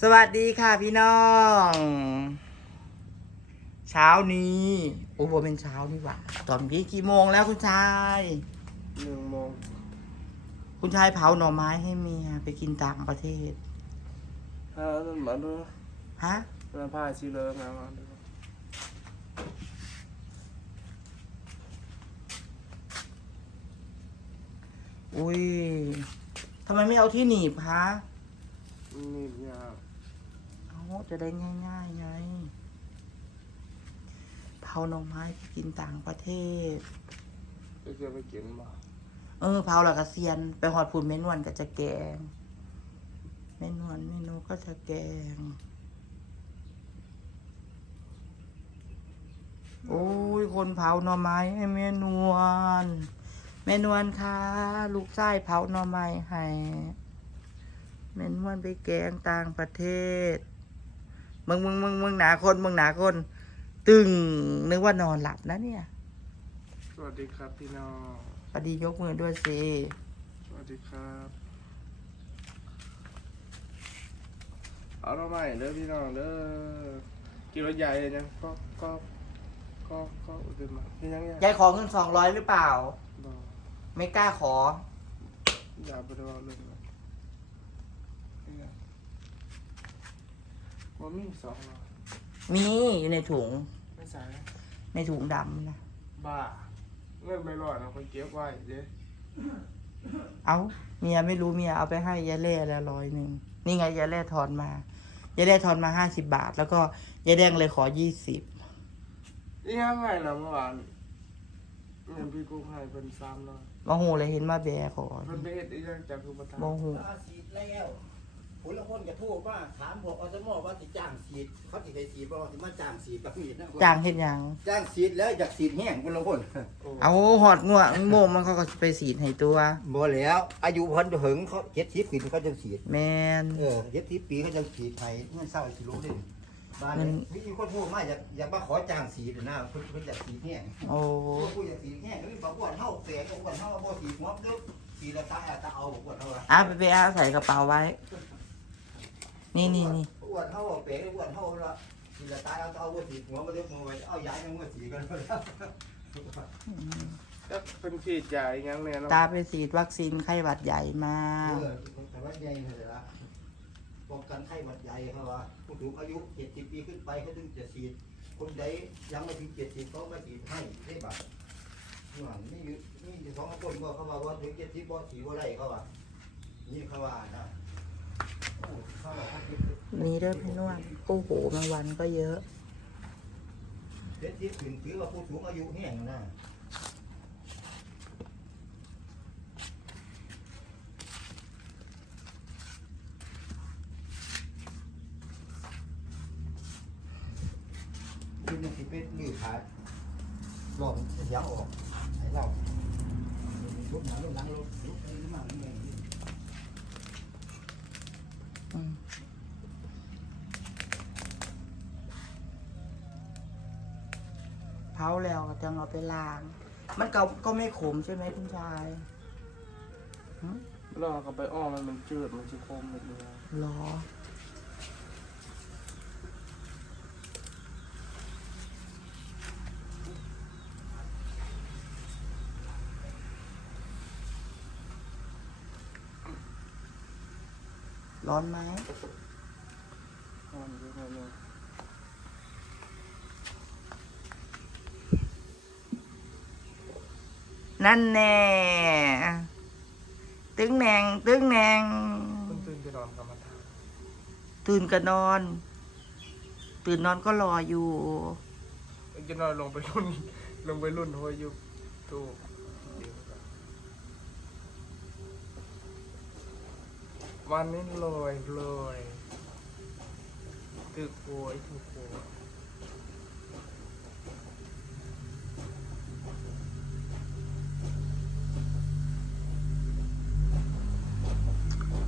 สวัสดีค่ะพี่น้อง เช้านี้โอ้โหเป็นเช้านี่หว่า ตอนนี้กี่โมงแล้วคุณชาย หนึ่งโมงคุณชายเผาหน่อไม้ให้เมียไปกินต่างประเทศถ้าต้นมาดูฮะมาผ้าชีเลอมามาดูอุ้ยทำไมไม่เอาที่หนีบคะ นี่ยากเอาจะได้ง่ายๆไงเผาหน่อไม้ไปกินต่างประเทศก็จะไปกินบ่เออเผาหลักเซียน ไปหอดพูนเมนวนก็จะแกงเมนวนเมนูก็จะแกง โอ้ย คนเผาหน่อไม้ให้แม่นวลแม่นวลค่ะ ลูกชายเผาหน่อไม้ให้ แม่นวลไปแกงต่างประเทศมึงมึงมึงมึงหนาคนมึงหนาคน ตึงนึกว่านอนหลับนะเนี่ย สวัสดีครับพี่น้องพอดียกมือด้วยสิสวัสดีครับเอาเราใหม่เด้อพี่น้องเด้อกินรถใหญ่เลยยังก็ก็ก็ก็อุดมมาพี่ยังยังยายขอเงินสองร้อยหรือเปล่า บอกไม่กล้าขอ อย่าไปรอเลยนะนี่นะ ว่ามีสองเหรอมีอยู่ในถุง ไม่ใส่ในถุงดำนะ บ้า เงินไม่รอดนะคนเก็บไว้เด้เอาเมียไม่รู้เมียเอาไปให้ยายเล่แล้วร้อยหนึ่งนี่ไงยายเล่ทอนมายายเล่ทอนมาห้าสิบบาท แล้วก็ยายแดงเลยขอยี่สิบนี่ยังไงนะเมื่อวานเงินพี่กุ้งให้เป็นซ้ำเนาะโมโหเลยเห็นมาแบขอเพิ่นไปเฮ็ดอีหยังจากคือประธานโมโหถ้าฉีดแล้ว ผลละคนจะโทษว่าถามบอกอสมอว่าสิจ้างฉีดเขาสิไปฉีดบ่สิมาจ้างฉีดกับมีดนะจ้างเห็นยัง จ้างฉีดแล้วอยากฉีดแห้งผลละคนเอาหอดงัวโมงมันเขาก็ไปสีดให้ตัวบ่แล้ว อายุเพิ่นถึงเขาเจ็ดสิบปีเขาจะฉีดแมนเออเจ็ดสิบปีเขาจะฉีดให้เงินเศร้าสิรู้เลยบ้านเงินี้นพี่คนพูดมาอยากอยากมาขอจ้างฉีดนะเพิ่นเพิ่นอยากฉีดแห้งโอ้ผู้อยากฉีดแห้งก็มีบอกว่าเฮาแฝงบอกว่าเฮาบ่ฉีดหัวเด้อฉีดแล้วตายตาเอาบอกว่าเฮาอาไปไปเอาใส่กระเป๋าไว้ นี่นี่นี่อ้วนเท่าเป๋อ้วนเท่าละทีละตายเอาเอาวัวสีหัวมาเรียกมาไว้เอาย้ายมาวัวสีกันแล้วก็เป็นขีดใหญ่ยังเนี่ยเนาะตาไปฉีดวัคซีนไข้หวัดใหญ่มาเออแต่ว่าใหญ่เลยละป้องกันไข้หวัดใหญ่ครับว่าผู้สูงอายุเจ็ดสิบปีขึ้นไปเขาถึงจะฉีด คนใดยังไม่ถึงเจ็ดสิบเขาไม่ฉีดให้ได้บัตรนี่นี่นี่สองคนก็เขาว่าว่าถึงเจ็ดสิบบ่ฉีดว่าไรเขาว่านี่เขาว่านะ นี่เด้อพี่นวลโอ้หแมงวันก็เยอะเจ็ดสิบถึงถือว่าผู้สูงอายุแห้งนะคือมันสิเป็นลื้อขาดหลอมเสียออกไอ้เราลุกหนังลุกหนังลุกลุกไปลุกมาลุกมาอืม เผาแล้วก็จังเอาไปล้าง มันก็ก็ไม่ขมใช่ไหมคุณชายหึรอกับไปอ้อมมันมันจืดมันสิคมนิดนึงหรอ ร้อนไหมอ้อมเยอะหน่อยนึงนั่นแน่ตึงแนงตึงแนงตื่นจะนอนกรรมฐานตื่นก็นอน ตื่นนอนก็รออยู่จะนอนลงไปรุ่น ลงไปรุ่นหัวยุบตู้เดี๋ยวก่อน วันนี้ลอยลอยตึกโวยทุกโวย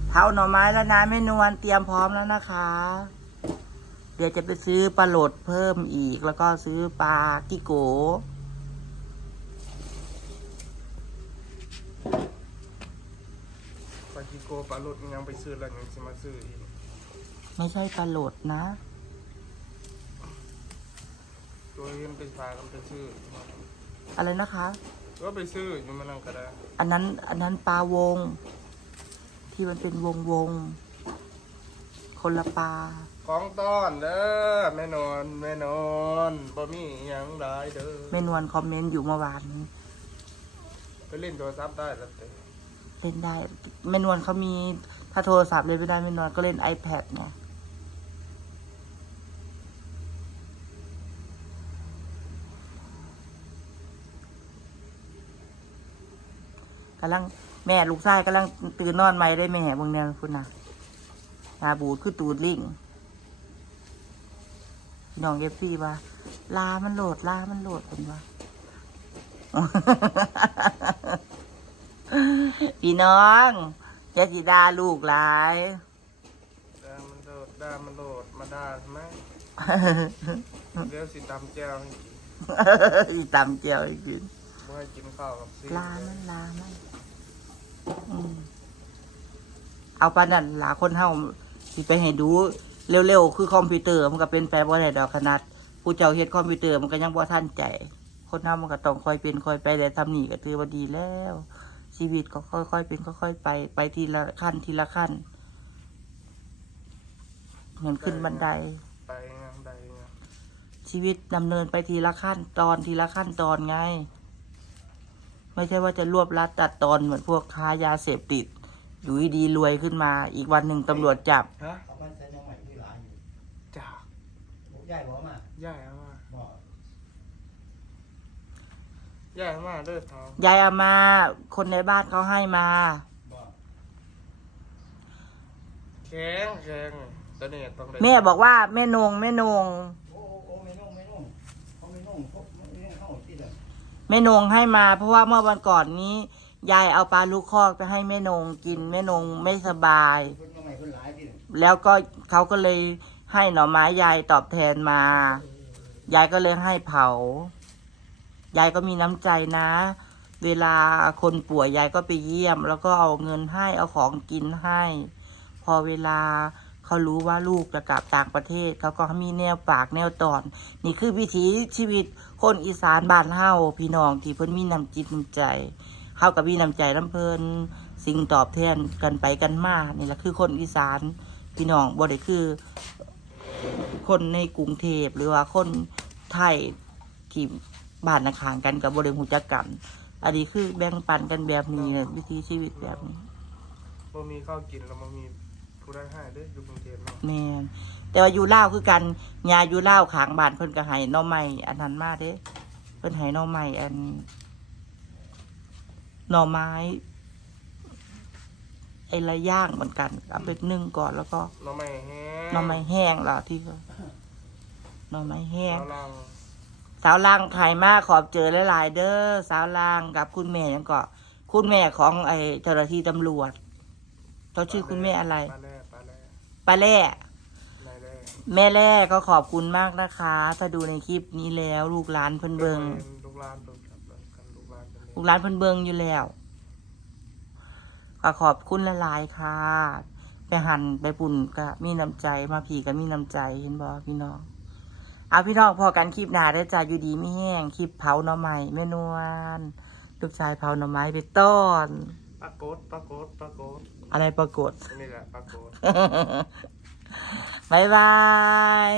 เผาหน่อไม้แล้วนะแม่นวลเตรียมพร้อมแล้วนะคะ เดี๋ยวจะไปซื้อปลาโหลดเพิ่มอีกแล้วก็ซื้อปลากิโก ปาจิโกปลาลุดยังไปซื้อแล้วยังจะมาซื้ออีกไม่ใช่ปลาโหลดนะ ตัวเห็นไปฝากกันไปซื้ออะไรนะคะ ก็ไปซื้ออยู่มันนั่งก็ได้อันนั้น อันนั้นปลาวง ที่มันเป็นวงวงคนละปลาของต้อนเด้อแม่นอนแม่นอนบ่มีหยังได้เด้อเมนวนคอมเมนต์อยู่เมื่อวานนี้ ไปเล่นโทรศัพท์ได้แล้วแต่ เล่นได้เมนวนเขามีถ้าโทรศัพท์เล่นไม่ได้เมนวนก็เล่น iPad ไงกำลังแม่ลูกชายกำลังตื่นนอนใหม่ได้แม่บางเนี่ยคุณนะตาบูดคือตูดลิงน้องเอฟซีว่าลามันโหลดลามันโหลดเป็นว่า พี่น้องจะสิดาลูกหลายด่ามันโดดด่ามันโดดมาด่าทำไมเดี๋ยวสิตำแจ้วให้กินอีตำเจียวให้กินบ่ให้กินข้าวกับซีลามันลามันอืมเอาปานนั่นหลาคนเฮาสิไปให้ดูเร็วๆ คือคอมพิวเตอร์มันก็เป็นไปบ่ได้ดอกขนาดผู้เจ้าเฮ็ดคอมพิวเตอร์มันก็ยังบ่ทันใจ คนเฮามันก็ต้องค่อยเป็นค่อยไปแต่ทำนี่ก็ถือว่าดีแล้ว ชีวิตก็ค่อยๆเป็นค่อยๆไป ไปทีละขั้นทีละขั้น เหมือนขึ้นบันได ไปงานใดงานชีวิตดำเนินไปทีละขั้นตอนทีละขั้นตอนไง ไม่ใช่ว่าจะรวบลัดตัดตอนเหมือนพวกค้ายาเสพติดอยู่ดีๆรวยขึ้นมา อีกวันหนึ่งตำรวจจับ ฮะเอาบ้านใช้ยังใหม่ที่หลานอยู่จากบอกยายบอกมาย่ายเอามาบอก ย่ายเอามาเด้อทองยายเอามา คนในบ้านเขาให้มา บอกแข็งแข็งตอนนี้ต้องได้แม่บอกว่าแม่นงแม่นงโอ้โอ้โอ้ไม่นุ่งไม่นุ่งเขาไม่นุ่งเขาไม่นุ่งเข้าที่เดิมแม่นงให้มา เพราะว่าเมื่อวันก่อนนี้ ยายเอาปลาลูกคอกไปให้แม่นงกินแม่นงไม่สบายเพิ่นยังใหม่เพิ่นหลายที่เดิมแล้วก็เขาก็เลยให้หน่อไม้ยายตอบแทนมา ยายก็เลยให้เผา ยายก็มีน้ำใจนะ เวลาคนป่วยยายก็ไปเยี่ยม แล้วก็เอาเงินให้เอาของกินให้ พอเวลาเขารู้ว่าลูกจะกลับต่างประเทศ เขาก็มีแนวปากแนวตอน นี่คือวิถีชีวิตคนอีสานบ้านเฮาพี่น้องที่เพิ่นมีน้ำจิตน้ำใจเฮากับมีน้ำใจน้ำเพิ่นสิ่งตอบแทนกันไปกันมานี่แหละคือคนอีสานพี่น้องบ่ได้คือ คนในกรุงเทพหรือว่าคนไทยที่ บ้านนาขางกันกับบริหูจักกัน อันนี้คือแบ่งปันกันแบบนี้นะวิถีชีวิตแบบนี้บ่มีข้าวกินแล้วบ่มีผู้ได้ให้เด้ออยู่กรุงเทพเนาะแม่นแต่ว่าอยู่เล่าวคือกันยาอยู่เล่าวขางบ้านเพิ่นก็ให้หน่อไม้อันนั้นมาเด้เพิ่นให้หน่อไม้อันหน่อไม้ ไอ้ละย่างเหมือนกันเอาไปนึ่งก่อนแล้วก็หน้องใหม่แห้งหน่อไม้แห้งล่ะที่เขาหน่อไม้แห้งกำลัง สาวลางไข่มากขอบเจอหลายๆเด้อสาวลางกับคุณแม่ยังก็คุณแม่ของไอ้เจ้าหน้าที่ตำรวจเขาชื่อคุณแม่อะไรปลาแร่ปลาแร่ป้าแล่นายแร่แม่แล่ก็ขอบคุณมากนะคะ ถ้าดูในคลิปนี้แล้วลูกหลานเพิ่นเบิงลูกหลานเบิ่งครับเบิ่งกันลูกหลานเป็นลูกหลานเพิ่นเบิงอยู่แล้วก็ขอบคุณหลายๆค่ะ ไปหันไปปุ่นก็มีน้ำใจมาผีก็มีน้ำใจเห็นบ่พี่น้อง เอาพี่น้องพอกันคลิปหน้าได้อจ้าอยู่ดีไม่แห้งคลิปเผาหน่อไม้แม่นวลลูกชายเผาหน่อไม้ไปต้อนปรากฏปรากฏปรากฏอะไรปรากฏนี่แหละปรากฏ บายบาย